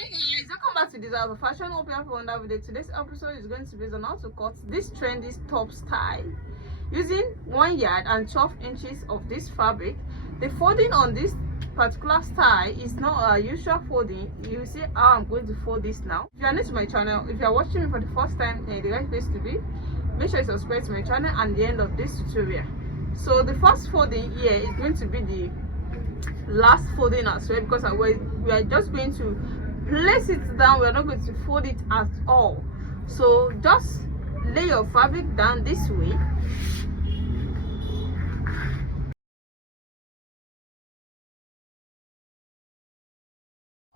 Hey guys, welcome back to Desire of Fashion. Hope you have fun with it. Today's episode is going to be on how to cut this trendy top style using 1 yard and 12 inches of this fabric. The folding on this particular style is not a usual folding. You see how I'm going to fold this now. If you are new to my channel, if you are watching me for the first time, the right place to be, make sure you subscribe to my channel and the end of this tutorial. So the first folding here is going to be the last folding as well, because we are just going to place it down. We're not going to fold it at all. So just lay your fabric down this way.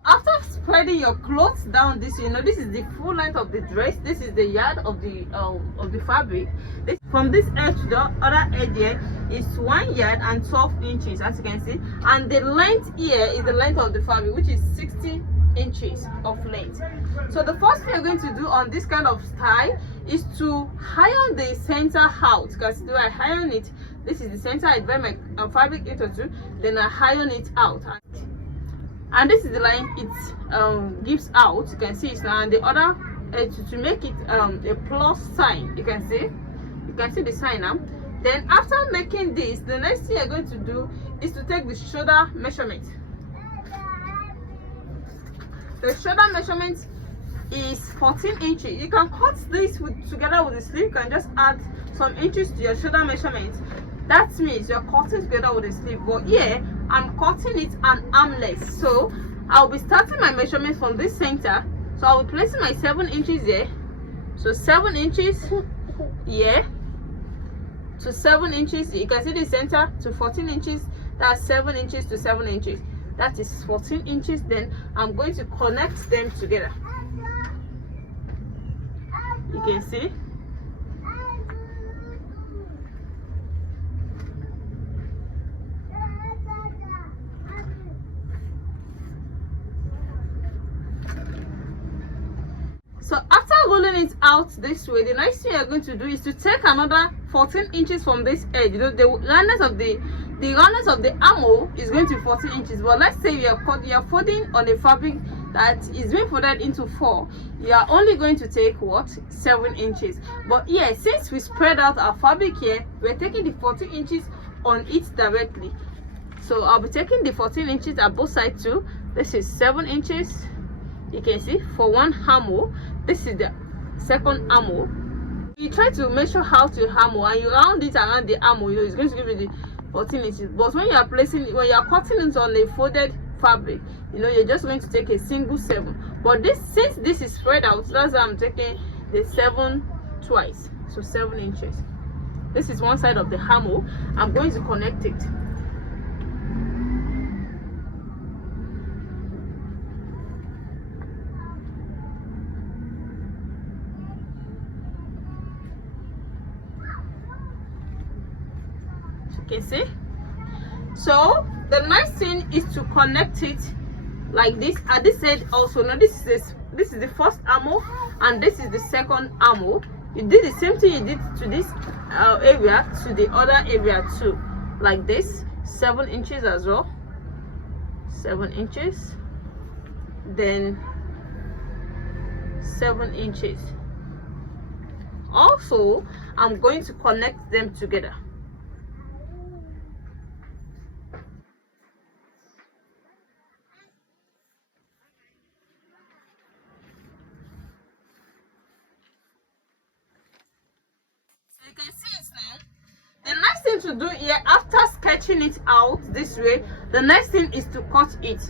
After spreading your clothes down this way, this is the full length of the dress. This is the yard of the fabric. From this edge to the other edge here is 1 yard and 12 inches, as you can see, and the length here is the length of the fabric, which is 60 inches of length. So the first thing you're going to do on this kind of style is to iron the center out. Because do I iron it? This is the center. I divide my fabric into two, then I iron it out, and this is the line it gives out. You can see it now, and the other to make it a plus sign. You can see the sign now. Then after making this, the next thing you're going to do is to take the shoulder measurement. The shoulder measurement is 14 inches. You can cut this together with the sleeve. You can just add some inches to your shoulder measurement. That means you're cutting together with the sleeve. But here, I'm cutting it an armless. So I'll be starting my measurement from this center. So I'll be placing my 7 inches here. So 7 inches here to 7 inches. You can see the center to 14 inches. That's 7 inches to 7 inches. That is 14 inches. Then I'm going to connect them together. You can see. So after rolling it out this way, the next thing you're going to do is to take another 14 inches from this edge. The roundness of the armhole is going to be 14 inches. But let's say you're folding on a fabric that is being folded into 4. You are only going to take what? 7 inches. But here, since we spread out our fabric here, we're taking the 14 inches on it directly. So I'll be taking the 14 inches at both sides too. This is 7 inches. You can see for one armhole. This is the second armhole. You try to measure how to armhole and you round it around the armhole, it's going to give you the 14 inches. But when you are cutting it on a folded fabric, you're just going to take a single 7. But since this is spread out, that's why I'm taking the 7 twice. So 7 inches. This is one side of the armhole. I'm going to connect it. You can see. So the next thing is to connect it like this at this side also. Now this is the first armhole and this is the second armhole. You did the same thing you did to this area to the other area too, like this. 7 inches as well. 7 inches, then 7 inches. Also, I'm going to connect them together. You can see it now. The next thing to do here, after sketching it out this way, the next thing is to cut it.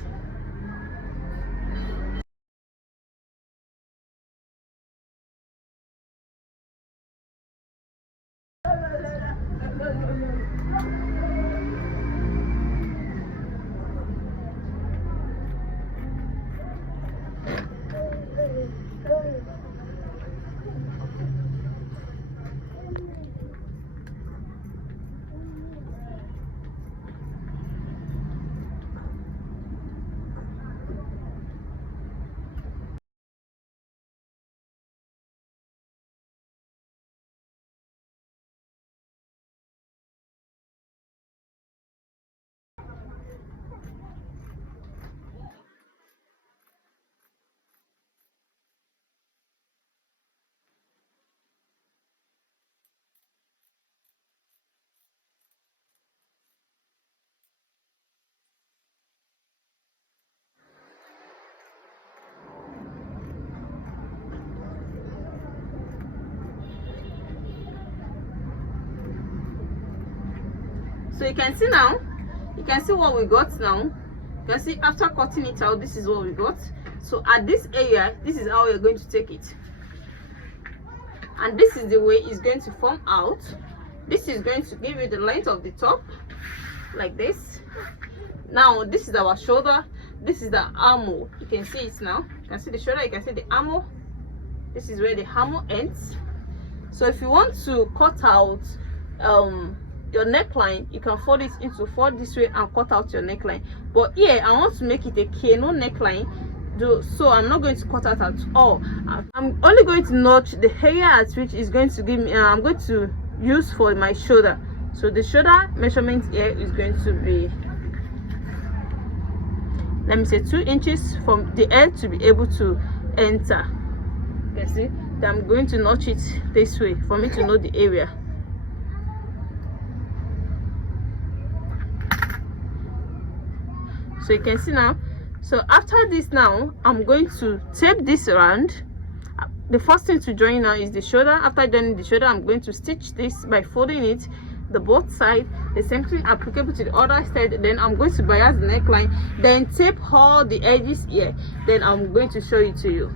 So you can see now, you can see what we got now. You can see after cutting it out, this is what we got. So at this area, this is how you're going to take it, and this is the way it's going to form out. This is going to give you the length of the top like this. Now this is our shoulder, this is the armhole. You can see it now. You can see the shoulder, you can see the armhole. This is where the armhole ends. So if you want to cut out your neckline, you can fold it into four this way and cut out your neckline. But here I want to make it a Kano neckline, so I'm not going to cut out at all. I'm only going to notch the area at which is going to give me I'm going to use for my shoulder. So the shoulder measurement here is going to be, let me say, 2 inches from the end to be able to enter. You can see that I'm going to notch it this way for me to know the area. So you can see now. So after this now, I'm going to tape this around. The first thing to join now is the shoulder. After joining the shoulder, I'm going to stitch this by folding it the both sides, the same thing applicable to the other side. Then I'm going to bias the neckline, then tape all the edges here. Then I'm going to show it to you.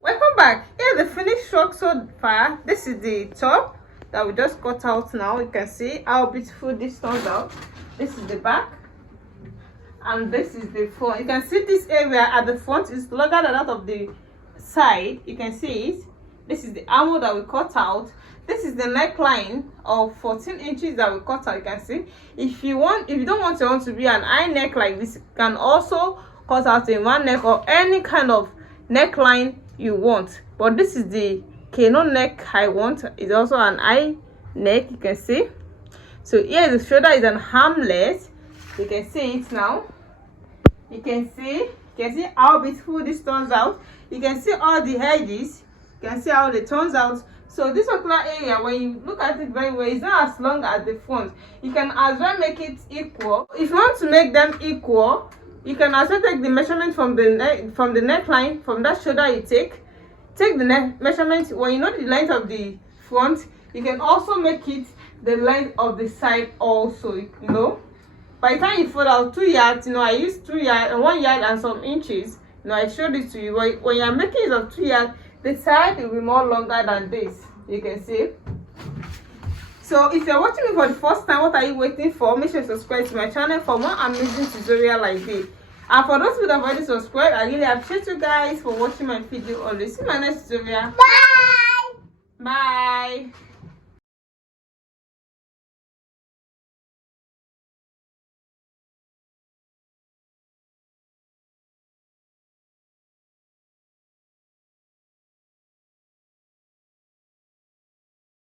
Welcome back. Here's the finished work so far. This is the top that we just cut out now. You can see how beautiful this turns out. This is the back, and this is the front. You can see this area at the front is longer than that of the side. You can see it. This is the armhole that we cut out. This is the neckline of 14 inches that we cut out. You can see, if you don't want your own to be an high neck like this, you can also cut out in one neck or any kind of neckline you want. But this is the Kano neck I want. It's also an high neck. You can see. So here the shoulder is an armlet. You can see it now. You can see how beautiful this turns out. You can see all the edges. You can see how it turns out. So this particular area, when you look at it very well, it's not as long as the front. You can as well make it equal. If you want to make them equal, you can also take the measurement from the neckline, from that shoulder. You take the neck measurement. When you know the length of the front, you can also make it the length of the side also. You know, by the time you fold out 2 yards, you know, I used 2 yards and 1 yard and some inches. You know, I showed it to you. When you're making it of 2 yards, the side will be more longer than this. You can see. So if you're watching me for the first time, what are you waiting for? Make sure you subscribe to my channel for more amazing tutorial like this. And for those who have already subscribed, I really appreciate you guys for watching my video. Always see my next tutorial. Bye. Bye.